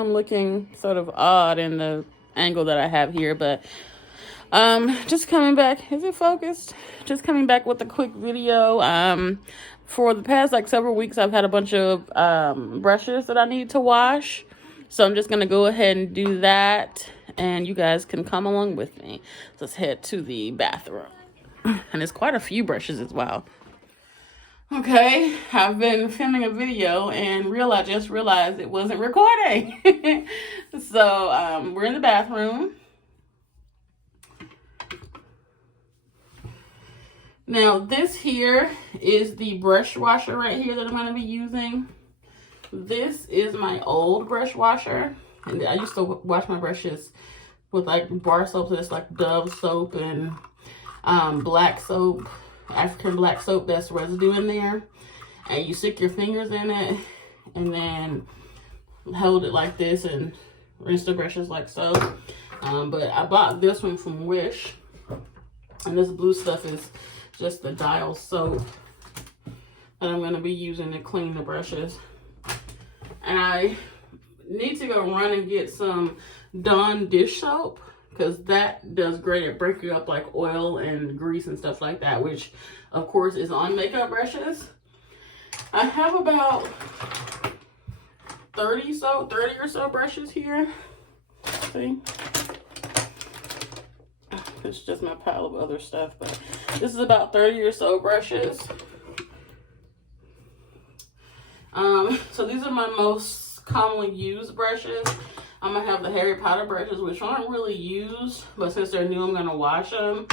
know I'm looking sort of odd in the angle that I have here, but just coming back. Is it focused? Just coming back with a quick video. For the past like several weeks, I've had a bunch of brushes that I need to wash. So I'm just going to go ahead and do that, and you guys can come along with me. Let's head to the bathroom. And there's quite a few brushes as well. Okay, I've been filming a video and just realized it wasn't recording. So we're in the bathroom. Now this here is the brush washer right here that I'm going to be using. This is my old brush washer, and I used to wash my brushes with like bar soap. That's like Dove soap and black soap, African black soap. That's residue in there, and you stick your fingers in it and then hold it like this and rinse the brushes like so. But I bought this one from Wish, and this blue stuff is just the Dial soap that I'm going to be using to clean the brushes. And I need to go run and get some Dawn dish soap, because that does great at breaking up like oil and grease and stuff like that, which of course is on makeup brushes. I have about 30 or so brushes here. See? It's just my pile of other stuff, but this is about 30 or so brushes. So these are my most commonly used brushes. I'm gonna have the Harry Potter brushes, which aren't really used, but since they're new, I'm gonna wash them.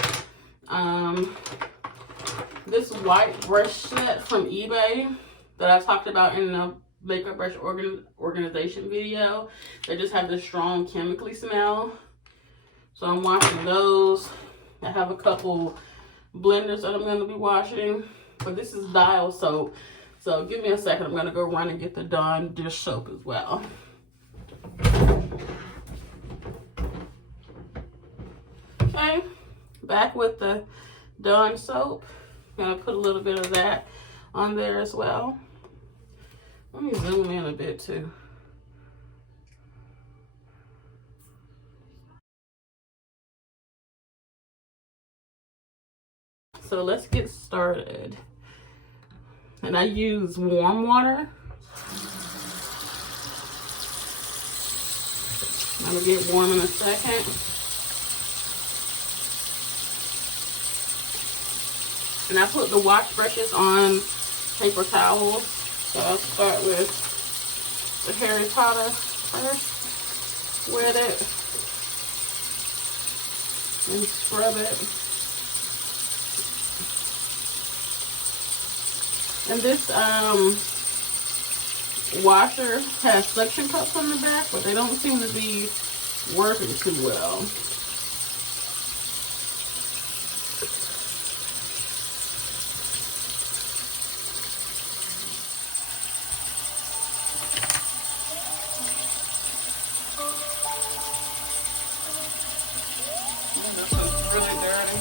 This white brush set from eBay that I talked about in the makeup brush organization video, they just have this strong chemically smell. So I'm washing those. I have a couple blenders that I'm gonna be washing, but this is Dial soap. So give me a second, I'm gonna go run and get the Dawn dish soap as well. Okay, back with the Dawn soap. I'm gonna put a little bit of that on there as well. Let me zoom in a bit too. So let's get started. And I use warm water. I'm gonna get warm in a second. And I put the wash brushes on paper towels. So I'll start with the Harry Potter first. Wet it and scrub it. And this washer has suction cups on the back, but they don't seem to be working too well. This is really dirty.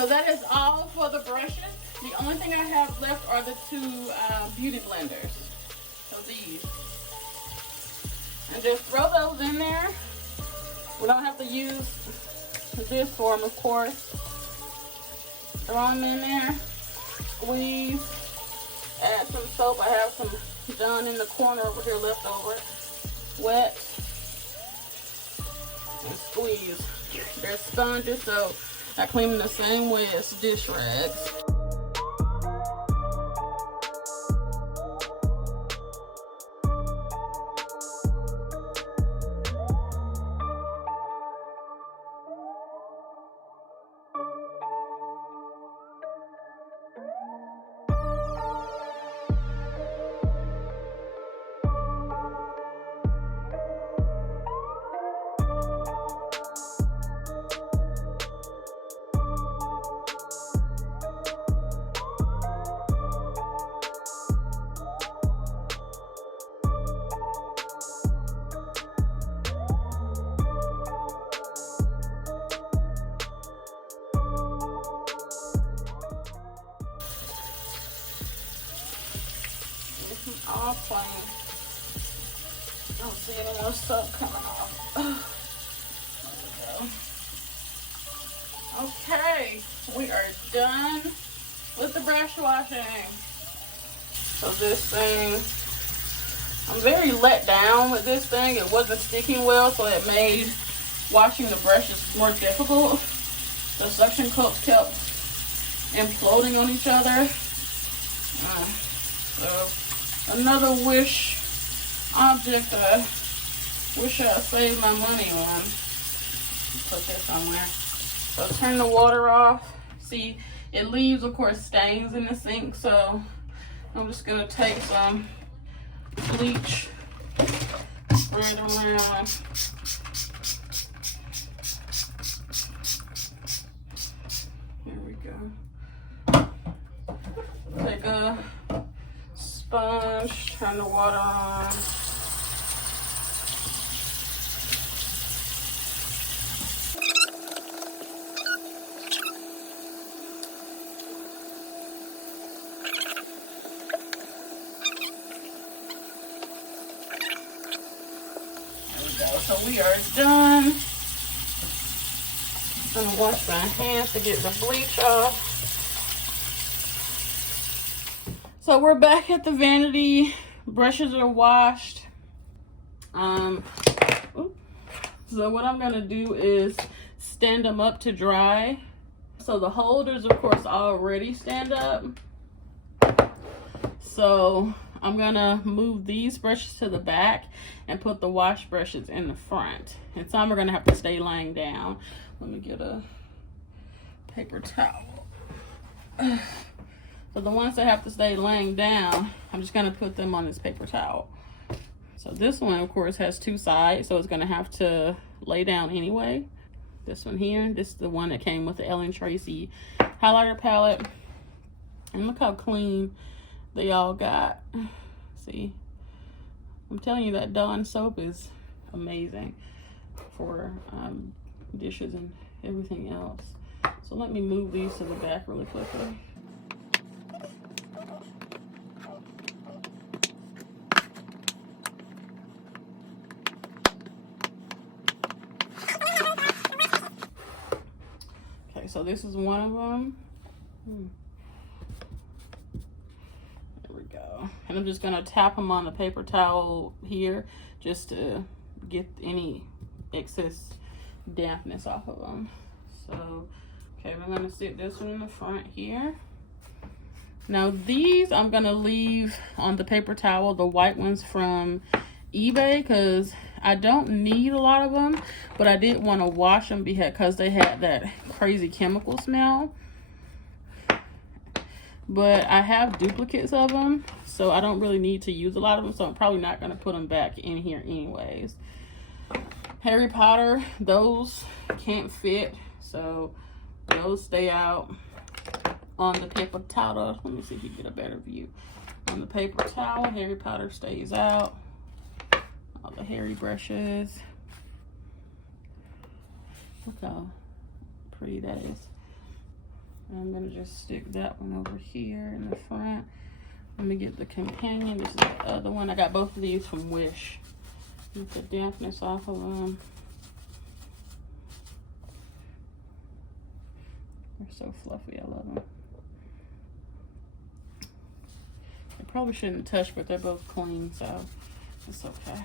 So that is all for the brushes. The only thing I have left are the two beauty blenders. So these. And just throw those in there. We don't have to use this for them, of course. Throw them in there. Squeeze. Add some soap. I have some done in the corner over here left over. Wet. And squeeze. They're sponges, so I clean them the same way as dish rags. All plain. I don't see any more soap coming off. There we go. Okay, we are done with the brush washing. So this thing, I'm very let down with this thing. It wasn't sticking well, so it made washing the brushes more difficult. The suction cups kept imploding on each other. So another wish object I wish I saved my money on. Put this somewhere. So turn the water off. See, it leaves, of course, stains in the sink. So I'm just gonna take some bleach, spray it around. Here we go. Take a sponge, turn the water on. There we go. So we are done. I'm gonna wash my hands to get the bleach off. So we're back at the vanity. Brushes are washed. So what I'm gonna do is stand them up to dry. So the holders, of course, already stand up. So I'm gonna move these brushes to the back and put the wash brushes in the front. And some are gonna have to stay laying down. Let me get a paper towel. So the ones that have to stay laying down, I'm just gonna put them on this paper towel. So this one, of course, has two sides, so it's gonna have to lay down anyway. This one here, this is the one that came with the Ellen Tracy highlighter palette. And look how clean they all got. See, I'm telling you that Dawn soap is amazing for dishes and everything else. So let me move these to the back really quickly. Okay, so this is one of them. There we go. And I'm just gonna tap them on the paper towel here just to get any excess dampness off of them. So, okay, we're gonna sit this one in the front here. Now these I'm gonna leave on the paper towel, the white ones from eBay, because I don't need a lot of them, but I did want to wash them because they had that crazy chemical smell. But I have duplicates of them, so I don't really need to use a lot of them, so I'm probably not going to put them back in here anyways. Harry Potter, those can't fit, so those stay out on the paper towel. Let me see if you get a better view. On the paper towel, Harry Potter stays out. All the Harry brushes. Look how pretty that is. I'm gonna just stick that one over here in the front. Let me get the companion. This is the other one. I got both of these from Wish. Get the dampness off of them. They're so fluffy. I love them. I probably shouldn't touch, but they're both clean, so it's okay.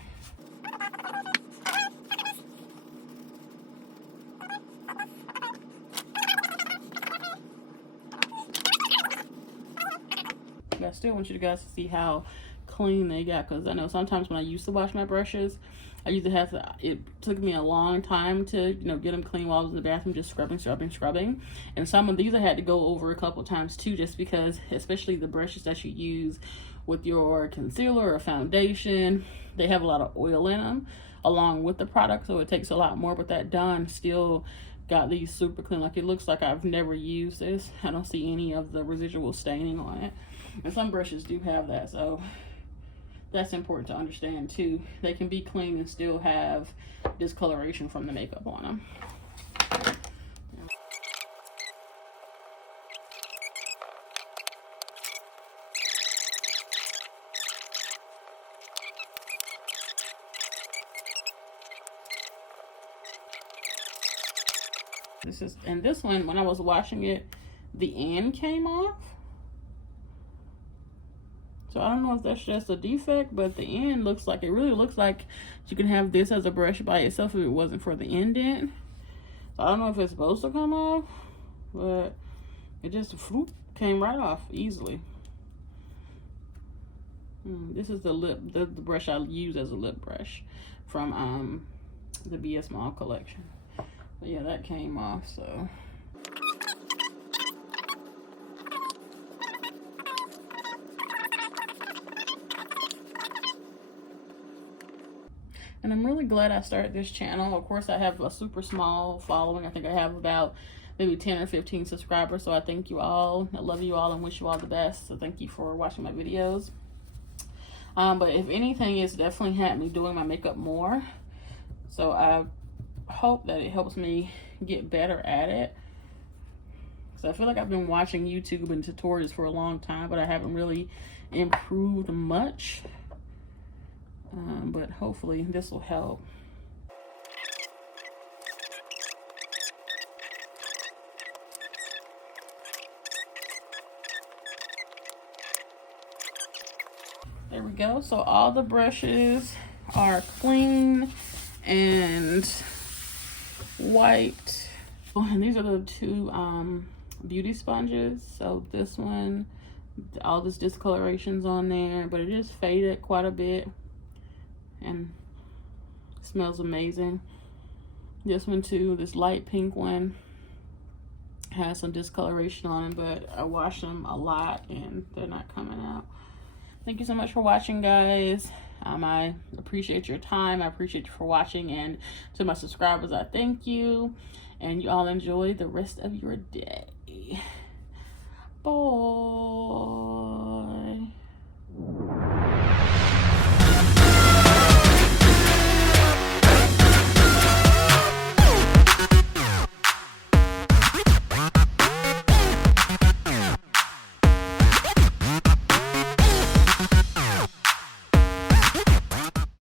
But I still want you guys to see how clean they got, because I know sometimes when I used to wash my brushes, I used to have to, it took me a long time to, you know, get them clean while I was in the bathroom, just scrubbing. And some of these I had to go over a couple times too, just because, especially the brushes that you use with your concealer or foundation, they have a lot of oil in them along with the product, so it takes a lot more. But that Dawn still got these super clean. Like, it looks like I've never used this. I don't see any of the residual staining on it, and some brushes do have that, so that's important to understand too. They can be clean and still have discoloration from the makeup on them. This one, when I was washing it, the end came off. So I don't know if that's just a defect, but the end looks like, it really looks like you can have this as a brush by itself if it wasn't for the indent. So I don't know if it's supposed to come off, but it just came right off easily. This is the brush I use as a lip brush from the Be Small collection. But yeah, that came off, so. And I'm really glad I started this channel. Of course, I have a super small following. I think I have about maybe 10 or 15 subscribers. So I thank you all. I love you all and wish you all the best. So thank you for watching my videos. But if anything, it's definitely had me doing my makeup more. So I hope that it helps me get better at it. So I feel like I've been watching YouTube and tutorials for a long time, but I haven't really improved much. But hopefully this will help. There we go. So all the brushes are clean and wiped. Oh, and these are the two beauty sponges. So this one, all this discoloration's on there, but it just faded quite a bit and smells amazing. This one too, this light pink one, has some discoloration on it, but I wash them a lot and they're not coming out. Thank you so much for watching, guys. I appreciate your time. I appreciate you for watching, and to my subscribers, I thank you. And you all enjoy the rest of your day. Bye.